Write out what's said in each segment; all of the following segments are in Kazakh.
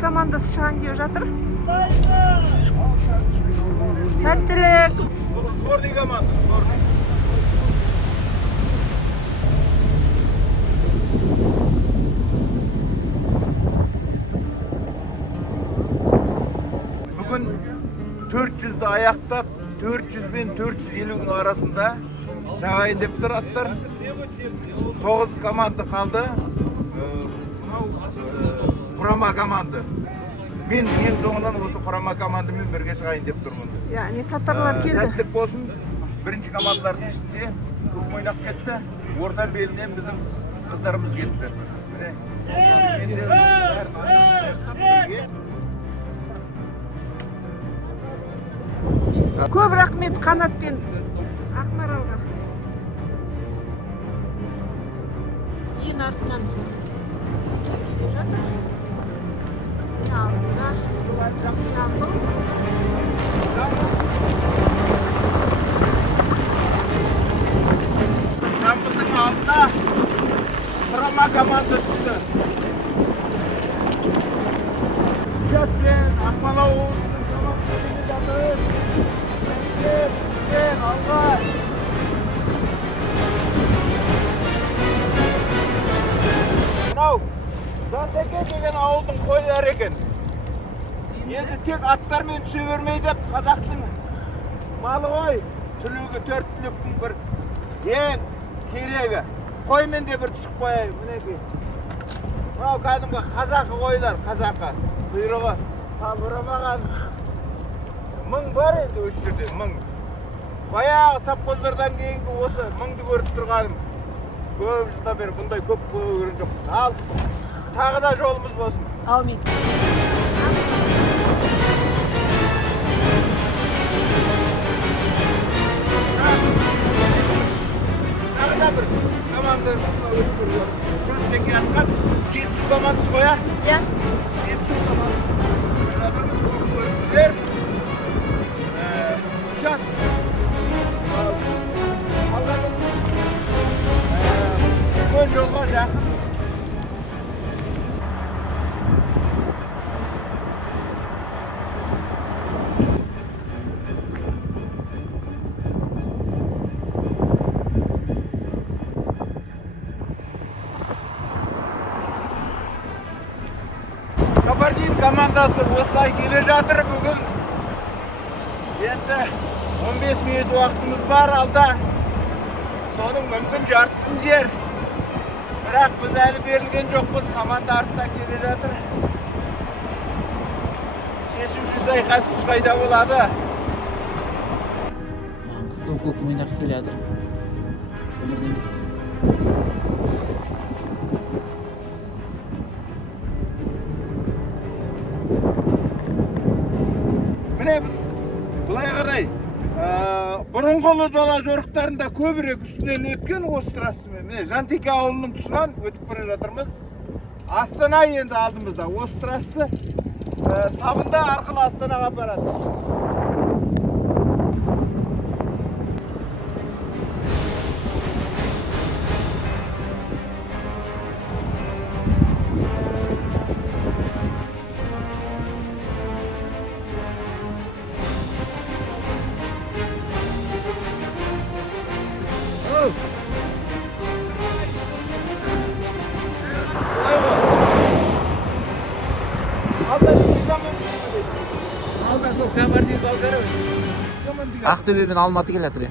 командасы шығайын деп жатыр. Сәттілік. Сборный команда. Бүгін 400'ді аяқтап, 400 бен 450'ның арасында шағайын деп тұр аттар. 9 команда қалды. Құрама команда. Мен ең соңынан осы құрама командамен бірге шығайын деп тұрмын. Яғни татарлар келді. Сәттілік болсын. Бірінші командалардың ішінде көп ойнақ кетті. Орта белінен біздің қыздарымыз кетті. Көп рахмет Қанат пен Ақмаралға. Ең артынан келіп жатыр. Алдында Бұларжақ Жамбыл. Жамбылдың алдында құрама команда түсті. Жат пен Ақмола облысының командасы жатыр. Алға. Мынау Жантеке деген ауылдың қойлары екен. Енді тек аттармен түсе бермей деп қазақтың малы ғой. Түлігі 4 түліктің бір ең керегі. Қоймен де бір түсіп қойайын. Мінекей. Мынау кәдімгі қазақы қойлар, қазақы. Құйрығы салбырамаған. 1000 бар енді осы жерде, 1000. Баяғы совхоздардан кейінгі осы 1000'ды көріп тұрғаным. Көп жылдан бері бұндай көп көрген жоқ. Ал тағы да жолымыз болсын. Аумин. Тағы да бір командамызға өтіп көрген. Жантеке атқан жетісу командасы ғой, а? Иә. Жетісу командасы. Жатырмыз көріп. Жат. Көл жолға жақын. Кабардин командасы осылай келе жатыр бүгін. Енді 15 минут уақытымыз бар алда. Соның мүмкін жартысын жер. Бірақ біз әлі берілген жоқпыз. Команда артта келе жатыр. Шешуші сайқас тұс қайда болады. Маңғыстау көк ойнақ келе жатыр. Төмен емес. Міне былай қарай. Бұрынғылы дала жорықтарында көбірек үстінен өткен осы трассамен. Міне Жантеке ауылының тұсынан өтіп бара жатырмыз. Астана енді алдымызда. Осы трасса Сабында арқылы Астанаға апарады. Алда сол Кабардин Балкары. Ақтөбе мен Алматы келе жатыр.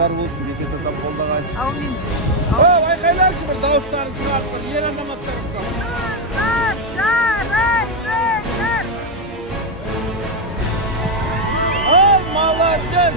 Зар болсын, неге сасам қолдаған. Аумин. Айқайларшы бір дауыстарын шығарып бір ер азаматтар Ай, молодец!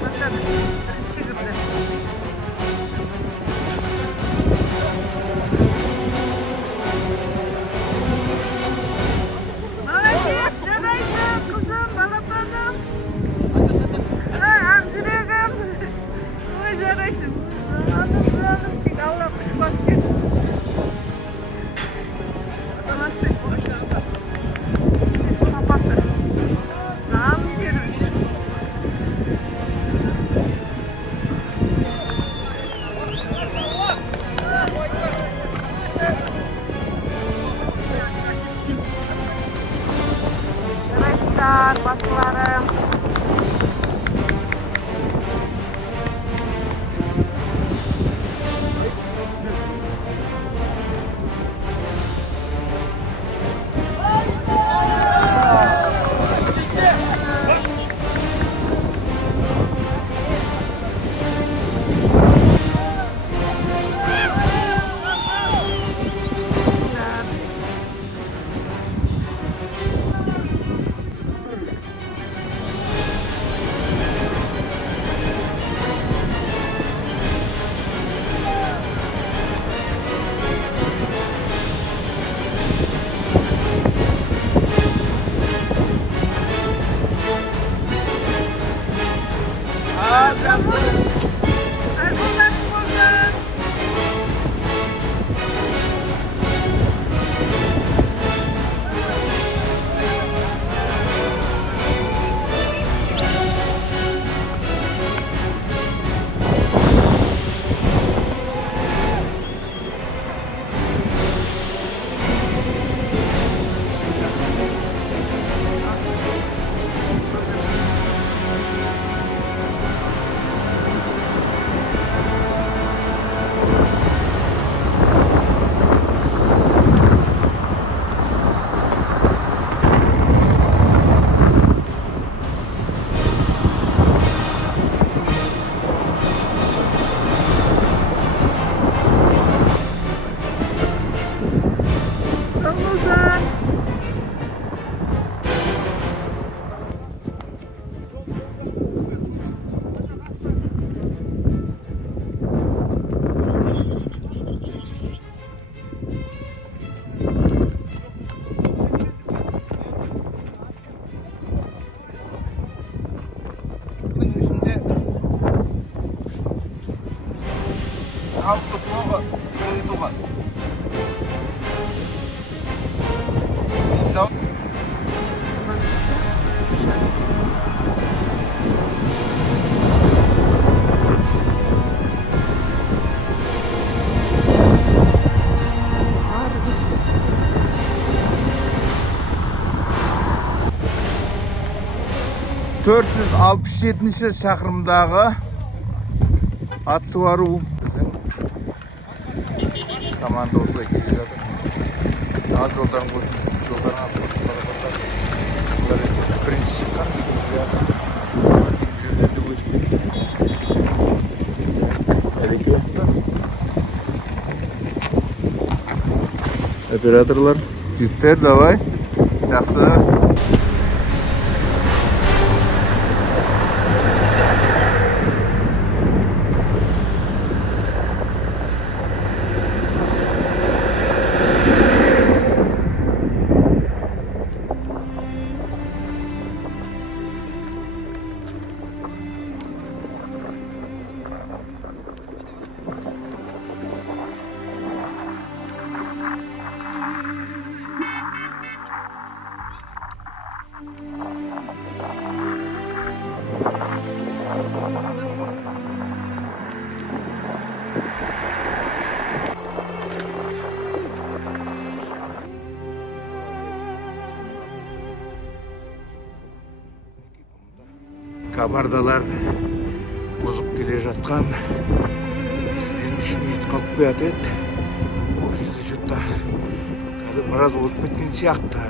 Бірінші кірді. Молодец, жарайсың, Arkadan buradan. Ramazan. Üstünde alt kısmı var. Kırıtı var. ...467 şақырымдағы ат суару команда осылай келе жатыр. Az жолдан болсын, жолдан алып бұлар бірінші шыққан, екінші жерлерді өтіп әлеке операторлар жігіттер, давай, жақсы. Кабардаlar озып келе жатқан бізден үшін ет қалып қоятыр еді. Ол жерде что-то қазір біраз озып кеткен сияқты.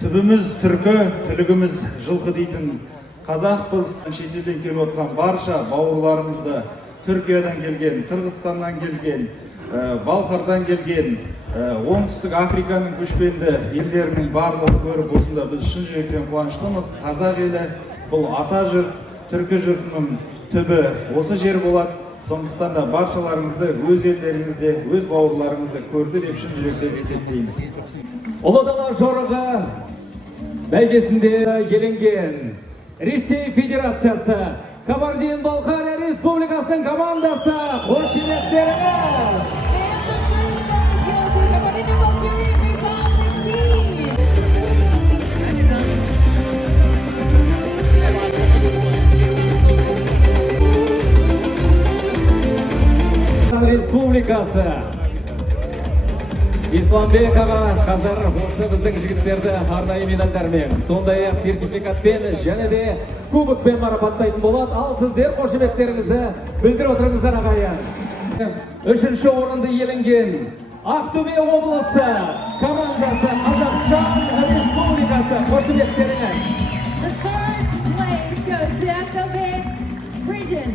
Түбіміз түркі, түлігіміз жылқы дейтін қазақпыз. Шетелден келіп отқан барша бауырларымызды, Түркиядан келген, Қырғызстаннан келген, Балқардан келген оңтүстік Африканың көшпенді елдерінің барлығын көріп осында біз шын жүректен қуаныштымыз. Қазақ елі бұл ата жұрт, түркі жұртының түбі осы жер болады. Сондықтан да баршаларыңызды өз елдеріңізде, өз бауырларыңызды көрді деп шын жүректен есептейміз. Ұлы дала жорығы бәйгесінде еленген Ресей Федерациясы Кабардин-Балқария Республикасының командасы қошеметтеріңіз! Республикасы Исламбек аға қазір осы біздің жігіттерді арнайы медальдармен, сондай-ақ сертификатпен және де кубокпен марапаттайтын болады. Ал сіздер қошеметтеріңізді білдір отырыңыздар ағайын. Үшінші орынды иеленген Ақтөбе облысы командасы Қазақстан Республикасы қошеметтеріңіз. The third place goes to Ақтөбе region.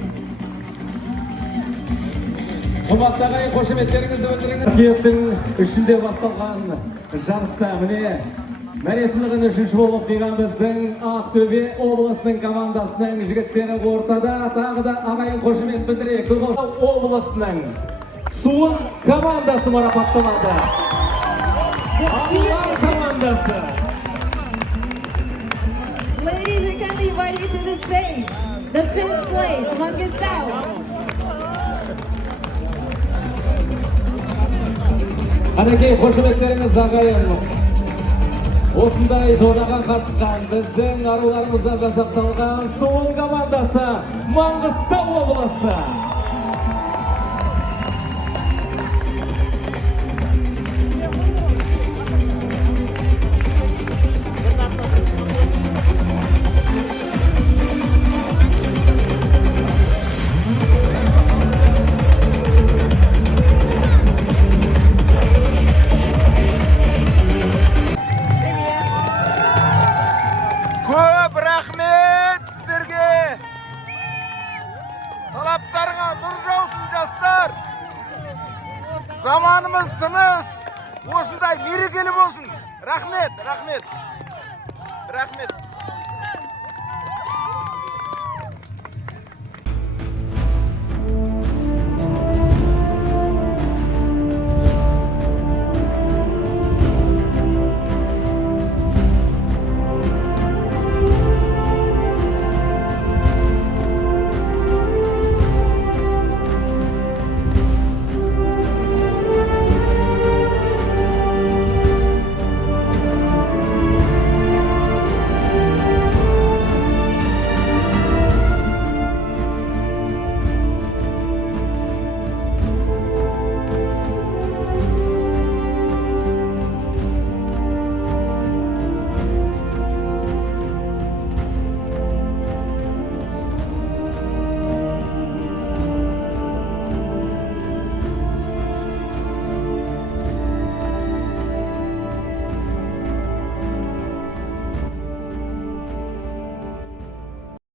Қымбатты ағайын, қошеметтеріңізді білдіріңіз. Қыркүйектің 3-інде басталған жарыста міне мәре сынығын 3-ші болып қиған біздің Ақтөбе облысының командасының жігіттері ортада. Тағы да ағайын қошемет білдірейік. Облысының Суын командасы марапатталады. Ағылар командасы. Ladies, you can be invited to the stage. The 5th place, Mangistau. Әнекей қошеметтеріңіз ағайын. Осындай додаға қатысқан біздің аруларымыздан жасақталған Суын командасы Маңғыстау облысы. Көп рахмет сіздерге. Талаптарыңа нұр жаусын жастар. Заманымыз тыныш. Осындай мерекелі болсын. Рахмет.